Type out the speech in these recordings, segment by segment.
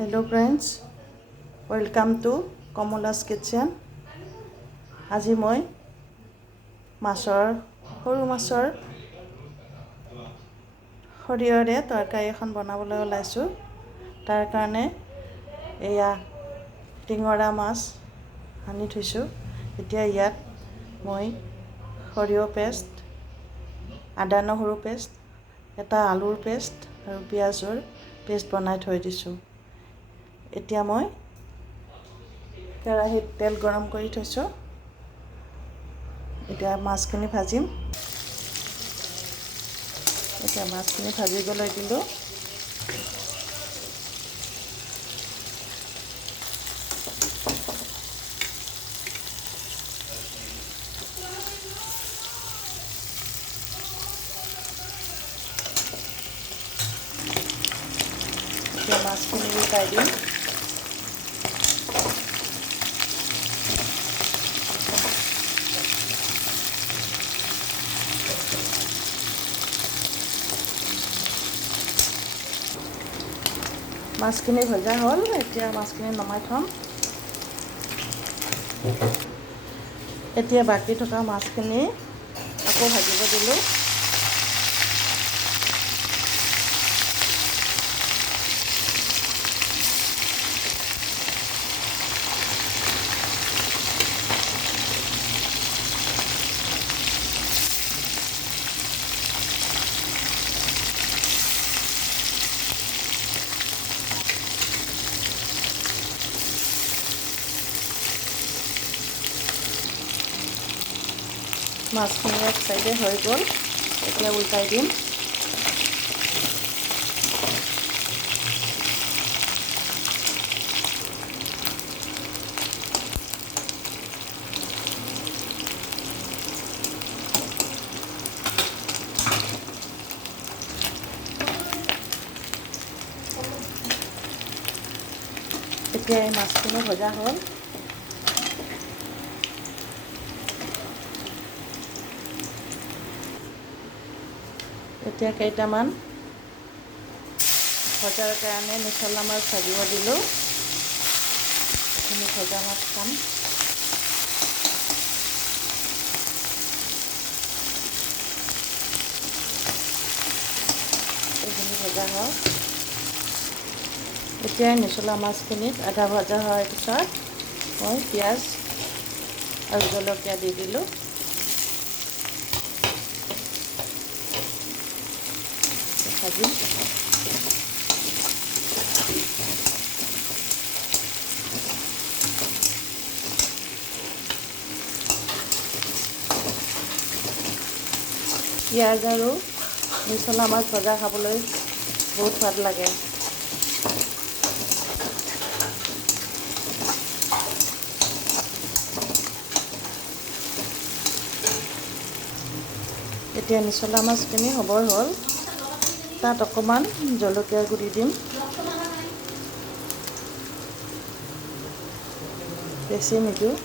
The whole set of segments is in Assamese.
Hello friends, welcome to Komola's Kitchen. আজি মই সৰু মাছৰ সৰিয়হৰে তৰকাৰী এখন বনাবলৈ ওলাইছোঁ। তাৰ কাৰণে এয়া টিঙৰা মাছ আনি থৈছোঁ। এতিয়া ইয়াত মই সৰিয়হ পেষ্ট, আদা নহৰু পেষ্ট, এটা আলুৰ পেষ্ট আৰু পিঁয়াজৰ পেষ্ট বনাই থৈ দিছোঁ। এতিয়া মই কেৰাহীত তেল গৰম কৰি থৈছোঁ। এতিয়া মাছখিনি ভাজিম। এতিয়া মাছখিনি ভাজিবলৈ দিলোঁ। এতিয়া মাছখিনি উঠাই দিম। মাছখিনি ভজা হ'ল, এতিয়া মাছখিনি নমাই থ'ম। এতিয়া বাকী থকা মাছখিনি আকৌ ভাজিব দিলোঁ। মাছখিনি এক চাইডে হৈ গ'ল, এতিয়া উল্টাই দিম। এতিয়া এই মাছখিনি ভজা হ'ল। এতিয়া কেইটামান ভজাৰ কাৰণে মছলা মাছ ভাজিব দিলোঁ। এইখিনি ভজা মাছ খাম। এইখিনি ভজা হওক। এতিয়া মছলা মাছখিনিত আধা ভজা হোৱাৰ পিছত মই পিঁয়াজ আৰু জলকীয়া দি দিলোঁ। ভাজিম। পিঁয়াজ আৰু মছলা মাছ ভজা খাবলৈ বহুত সোৱাদ লাগে। এতিয়া মছলা মাছখিনি হ'বৰ হ'ল, তাত অকণমান জলকীয়া গুড়ি দিম। বেছি নিদিওঁ।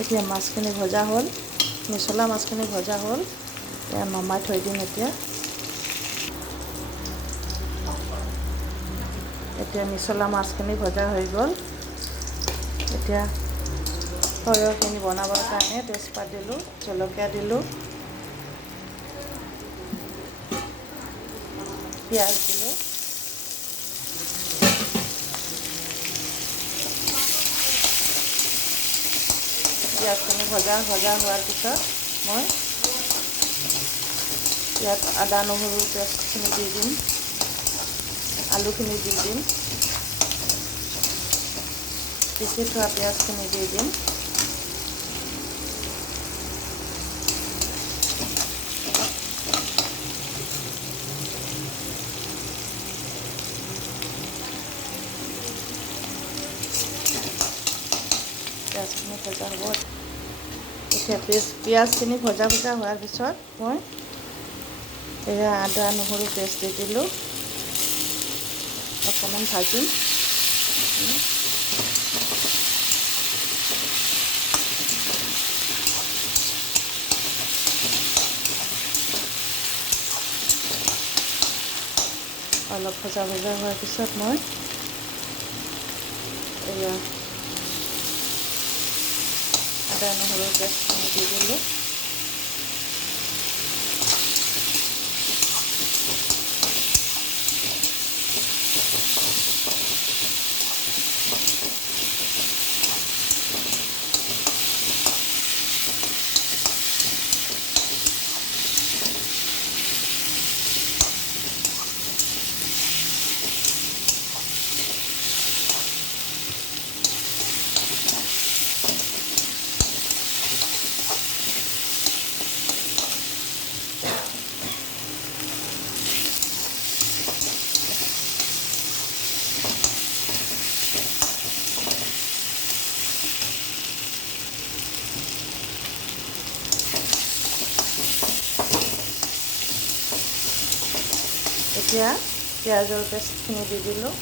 এতিয়া মাছখিনি ভজা হ'ল, মছলা মাছখিনি ভজা হ'ল। এয়া নমাই থৈ দিম এতিয়া। এতিয়া মছলা মাছখিনি ভজা হৈ গ'ল। এতিয়া সৰিয়হখিনি বনাবৰ কাৰণে তেজপাত দিলোঁ, জলকীয়া দিলোঁ, পিঁয়াজ দিলোঁ। পিঁয়াজখিনি ভজা হোৱাৰ পিছত মই ইয়াত আদা নহৰু পেষ্টখিনি দি দিম, আলুখিনি দি দিম, পিচি থোৱা পিঁয়াজখিনি দি দিম। পিঁয়াজখিনি ভজা হ'ব। এতিয়া পিঁয়াজখিনি ভজা হোৱাৰ পিছত মই এয়া আদা নহৰু পেষ্ট দি দিলোঁ। অকণমান ভাজিম। অলপ ভজা হোৱাৰ পিছত মই এয়া আদা নহৰুৰ পেষ্টখিনি দি দিলোঁ। এতিয়া পিঁয়াজৰ পেষ্টখিনি দি দিলোঁ।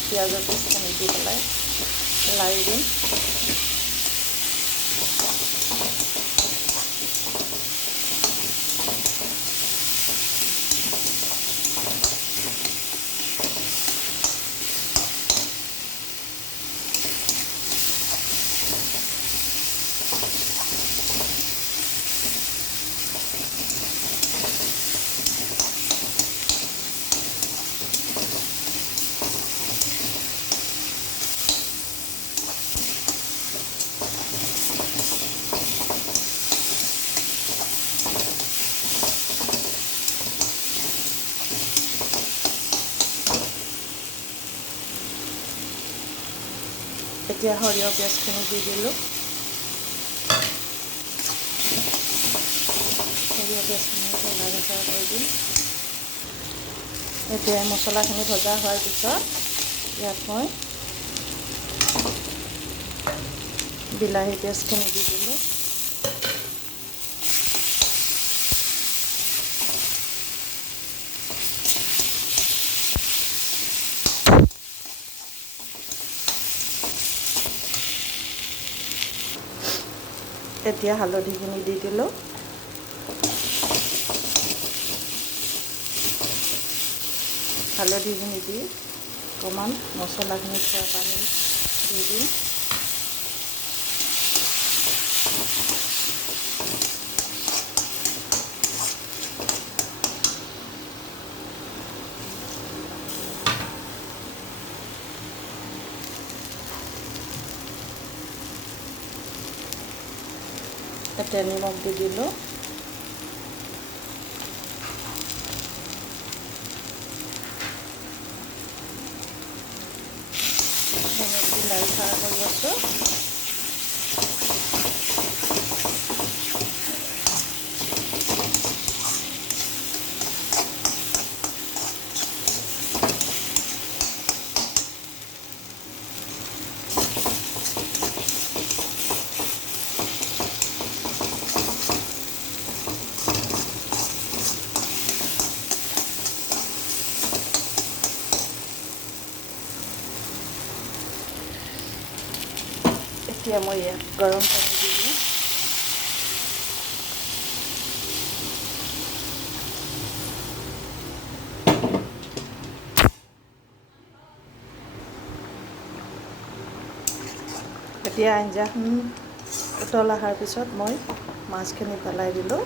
পিঁয়াজৰ পেষ্টখিনি দি পেলাই লাৰি দিম। এতিয়া সৰিয়হ পেষ্টখিনি দি দিলোঁ। সৰিয়হ পেষ্টখিনি ভজা কৰি দিম। এতিয়া মছলাখিনি ভজা হোৱাৰ পিছত ইয়াত মই বিলাহী পেষ্টখিনি দি দিলোঁ। এতিয়া হালধিখিনি দি দিলোঁ। হালধিখিনি দি অকণমান মছলাখিনি থোৱা পানী দি দিম। এতিয়া নিমখ দি দিলোঁ। লাৰি ফ্ৰাই কৰি আছোঁ। এতিয়া মই ইয়াত গৰম পানী দি দিম। এতিয়া আঞ্জাখন উতল অহাৰ পিছত মই মাছখিনি পেলাই দিলোঁ।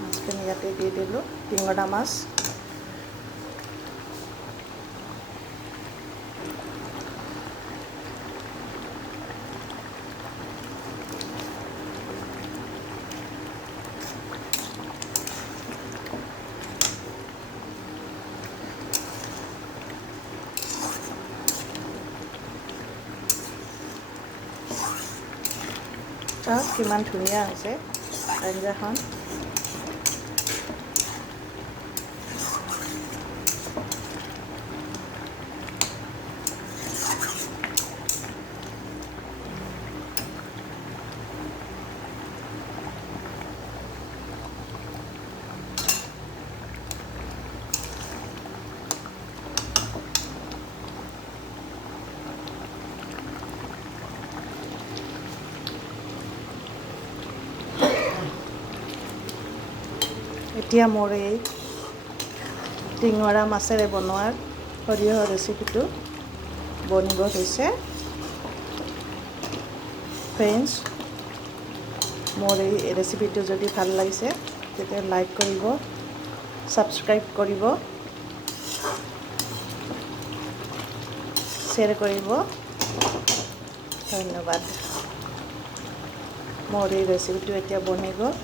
মাছখিনি ইয়াতে দি দিলোঁ। টিঙৰা মাছ। চাওক কিমান ধুনীয়া হৈছে আঞ্জাখন। এতিয়া মোৰ এই টিঙৰা মাছেৰে বনোৱাৰ সৰিয়হৰ ৰেচিপিটো বনিব হৈছে। ফ্ৰেণ্ডছ, মোৰ এই ৰেচিপিটো যদি ভাল লাগিছে তেতিয়া লাইক কৰিব, ছাবস্ক্ৰাইব কৰিব, শ্বেয়াৰ কৰিব। ধন্যবাদ। মোৰ এই ৰেচিপিটো এতিয়া বনি গ'ল।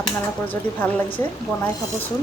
আপোনালোকৰ যদি ভাল লাগিছে বনাই খাবচোন।